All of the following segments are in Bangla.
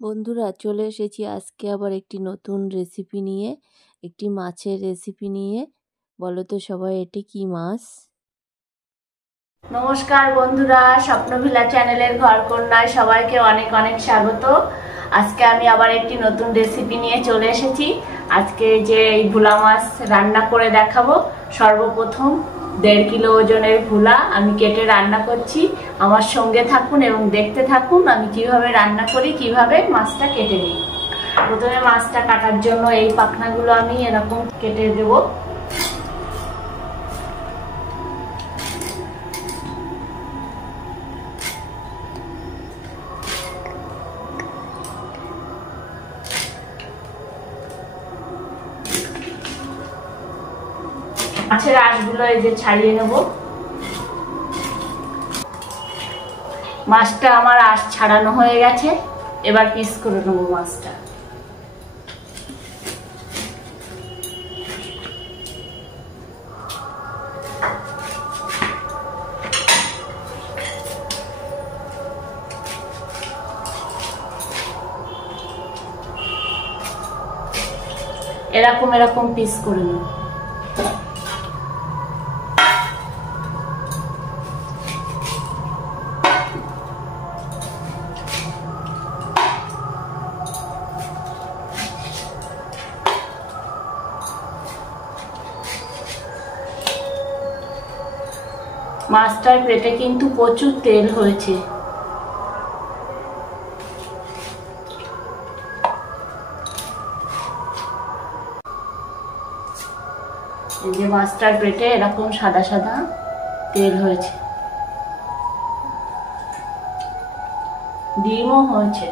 বন্ধুরা চলে এসেছি আজকে আবার একটি নতুন রেসিপি নিয়ে, একটি মাছের রেসিপি নিয়ে। বলো তো সবাই, এটি কি মাছ? নমস্কার বন্ধুরা, স্বপ্নভিলা চ্যানেলের ঘরকন্যায় সবাইকে অনেক অনেক স্বাগত। আজকে আমি আবার একটি নতুন রেসিপি নিয়ে চলে এসেছি। আজকে যে এই ভোলা মাছ রান্না করে দেখাবো। সর্বপ্রথম 1.5 কিলো ওজনের ভোলা আমি কেটে রান্না করছি। আমার সঙ্গে থাকুন এবং দেখতে থাকুন আমি কিভাবে রান্না করি, কিভাবে মাছটা কেটে নিই। প্রথমে মাছটা কাটার জন্য এই পাখনাগুলো আমি এরকম কেটে দেবো। মাছের আঁশগুলো এই যে ছাড়িয়ে নেব। মাছটা আমার আঁশ ছাড়ানো হয়ে গেছে, এবার পিস করে নেব মাছটা। এরকম এরকম পিস করে নেব। মাছটার পেটে কিন্তু প্রচুর তেল হয়েছে। এই যে মাছটার পেটে এরকম সাদা সাদা তেল হয়েছে, ডিমও হয়েছে।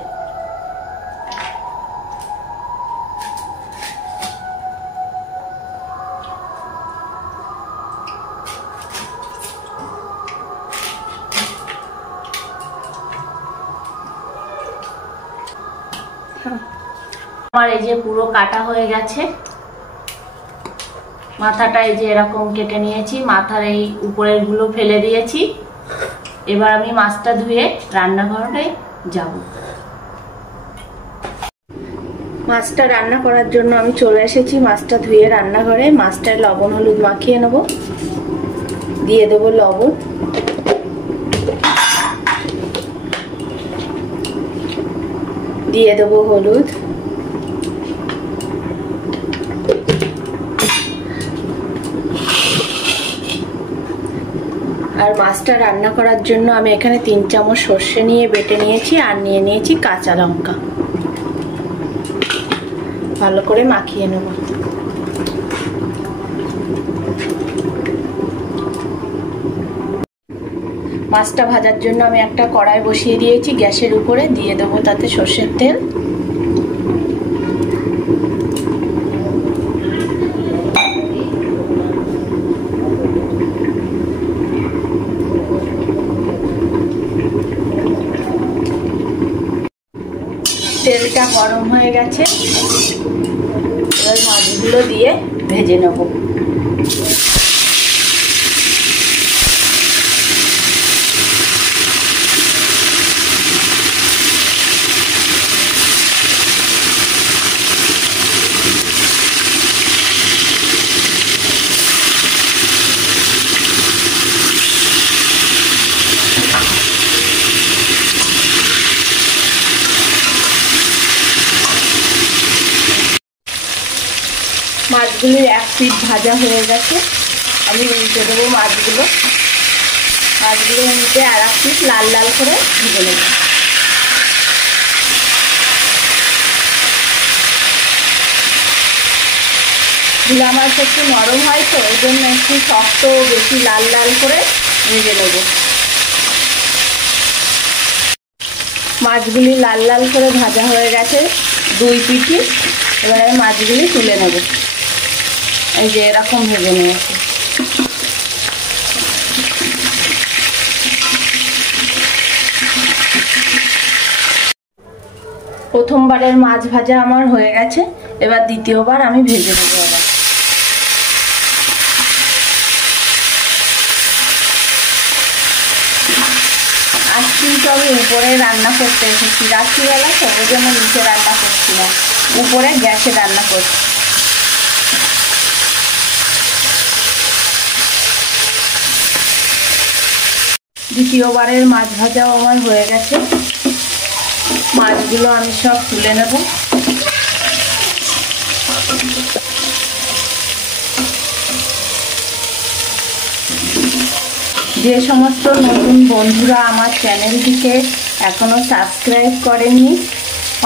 আমার এই যে পুরো কাটা হয়ে গেছে। মাথাটা এই যে এরকম কেটে নিয়েছি, মাথার এই উপরের গুলো ফেলে দিয়েছি। এবার আমি মাছটা ধুয়ে রান্নাঘরে যাব। মাছটা রান্না করার জন্য আমি চলে এসেছি মাছটা ধুয়ে রান্নাঘরে। মাছটায় লবণ হলুদ মাখিয়ে নেব। দিয়ে দেব লবণ, দিয়ে দেব হলুদ, আর মাছটা রান্না করার জন্য আমি এখানে 3 চামচ সর্ষে নিয়ে বেটে নিয়েছি, আর নিয়ে নিয়েছি কাঁচা লঙ্কা। ভালো করে মাখিয়ে নেব। মাছটা ভাজার জন্য আমি একটা কড়াই বসিয়ে দিয়েছি গ্যাসের উপরে। দিয়ে দেবো তাতে সর্ষের তেল। তেলটা গরম হয়ে গেছে, এবার মাছগুলো দিয়ে ভেজে নেব। মাছগুলির এক পিঠ ভাজা হয়ে গেছে, আমি উল্টে দেবো মাছগুলো। মাছগুলো উল্টে আর এক পিঠ লাল লাল করে ভেজে নেব। ভোলা মাছ একটু নরম হয় তো, ওই জন্য একটু শক্ত বেশি লাল লাল করে ভেজে নেব। মাছগুলি লাল লাল করে ভাজা হয়ে গেছে 2 পিঠই। এবার আমি মাছগুলি তুলে নেব। এই যে এরকম ভেজে নিয়েছি। প্রথমবারের মাছ ভাজা আমার হয়ে গেছে, এবার দ্বিতীয়বার আমি ভেজে নেব। আবার আজকে সব আমি উপরে রান্না করতে এসেছি, রাত্রিবেলা সবুজ জন্য নিচে রান্না করছি না, উপরে গ্যাসে রান্না করছি। দ্বিতীয়বারের মাছ ভাজাও আমার হয়ে গেছে। মাছগুলো আমি সব তুলে নেব। যে সমস্ত নতুন বন্ধুরা আমার চ্যানেলটিকে এখনো সাবস্ক্রাইব করেননি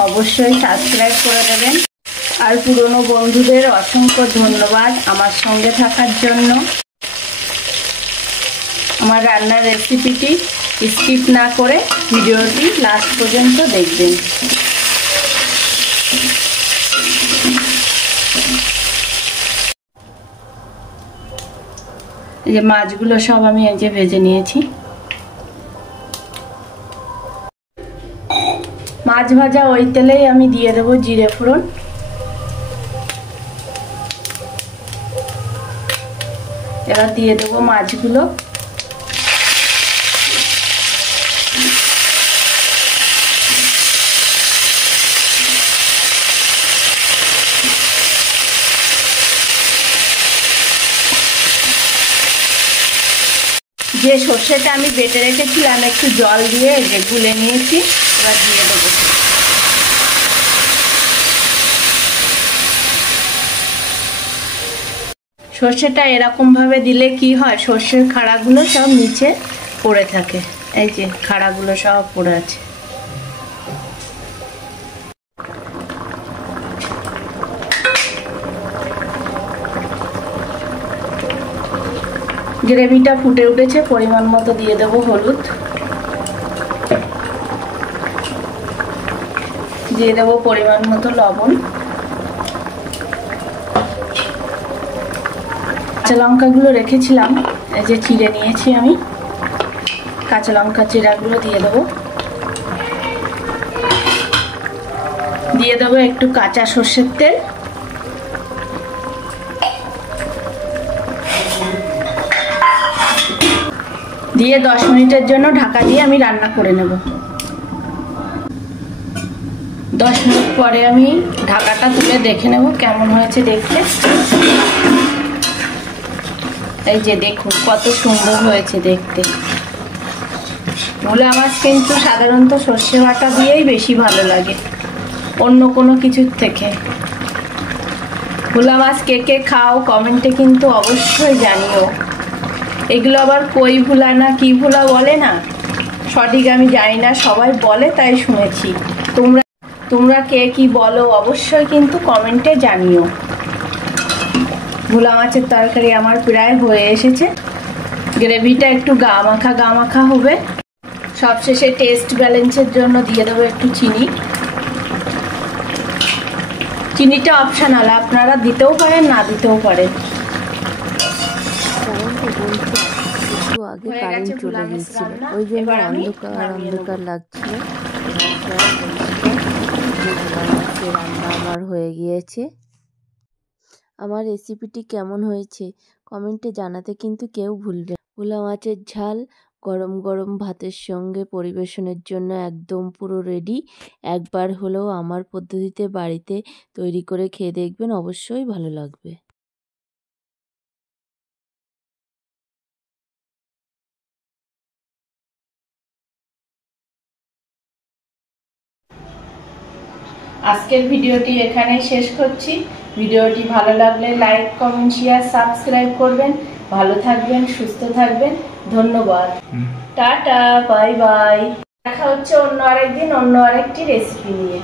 অবশ্যই সাবস্ক্রাইব করে দেবেন। আর পুরনো বন্ধুদের অসংখ্য ধন্যবাদ আমার সঙ্গে থাকার জন্য। আমার রান্নার রেসিপিটি স্কিপ না করে ভিডিওটি লাস্ট পর্যন্ত দেখবেন। এই যে মাছগুলো সব আমি এই যে ভেজে নিয়েছি। মাছ ভাজা ওই তেলেই আমি দিয়ে দেবো জিরে ফোড়ন, এবার দিয়ে দেবো মাছগুলো। যে সর্ষেটা আমি বেটে রেখেছিলাম একটু জল দিয়ে যে গুলে নিয়েছি, এবার দিয়ে দেবো। সর্ষেটা এরকম ভাবে দিলে কি হয়, সর্ষের খাড়াগুলো সব নিচে পড়ে থাকে। এই যে খাড়াগুলো সব পড়ে আছে। গ্রেভিটা ফুটে উঠেছে, পরিমাণ মতো দিয়ে দেবো হলুদ, দিয়ে দেবো পরিমাণ মতো লবণ। কাঁচা লঙ্কাগুলো রেখেছিলাম এই যে চিড়ে নিয়েছি আমি, কাঁচা লঙ্কা চিড়াগুলো দিয়ে দেবো। দিয়ে দেবো একটু কাঁচা সর্ষের তেল, দিয়ে 10 মিনিটের জন্য ঢাকা দিয়ে আমি রান্না করে নেব। 10 মিনিট পরে আমি ঢাকাটা তুলে দেখে নেব কেমন হয়েছে দেখতে। এই যে দেখুন কত সুন্দর হয়েছে দেখতে। ভোলা মাছ কিন্তু সাধারণত সর্ষে বাটা দিয়েই বেশি ভালো লাগে অন্য কোনো কিছুর থেকে। ভোলা মাছ কে কে খাও কমেন্টে কিন্তু অবশ্যই জানিও। এগুলো আবার কই ভোলা না কি ভোলা বলে না, সঠিক আমি জানি না, সবাই বলে তাই শুনেছি। তোমরা কে কি বলো অবশ্যই কিন্তু কমেন্টে জানিও। ভোলা মাছের তরকারি আমার প্রায় হয়ে এসেছে। গ্রেভিটা একটু গা মাখা হবে। সবশেষে টেস্ট ব্যালেন্সের জন্য দিয়ে দেবো একটু চিনি। চিনিটা অপশনাল, আপনারা দিতেও পারেন না দিতেও পারেন। আগে কারেন্ট চলে গিয়েছিল, ওই জন্য অন্ধকার লাগছিল। রান্না আমার হয়ে গিয়েছে। আমার রেসিপিটি কেমন হয়েছে কমেন্টে জানাতে কিন্তু কেউ ভুলবে। ভোলা মাছের ঝাল গরম গরম ভাতের সঙ্গে পরিবেশনের জন্য একদম পুরো রেডি। একবার হলেও আমার পদ্ধতিতে বাড়িতে তৈরি করে খেয়ে দেখবেন, অবশ্যই ভালো লাগবে। আজকের ভিডিওটি এখানেই শেষ করছি। ভিডিওটি ভালো লাগলে লাইক কমেন্ট শেয়ার সাবস্ক্রাইব করবেন। ভালো থাকবেন, সুস্থ থাকবেন, ধন্যবাদ। Tata, bye bye. দেখা হচ্ছে অন্য আরেকদিন অন্য আরেকটি রেসিপি নিয়ে।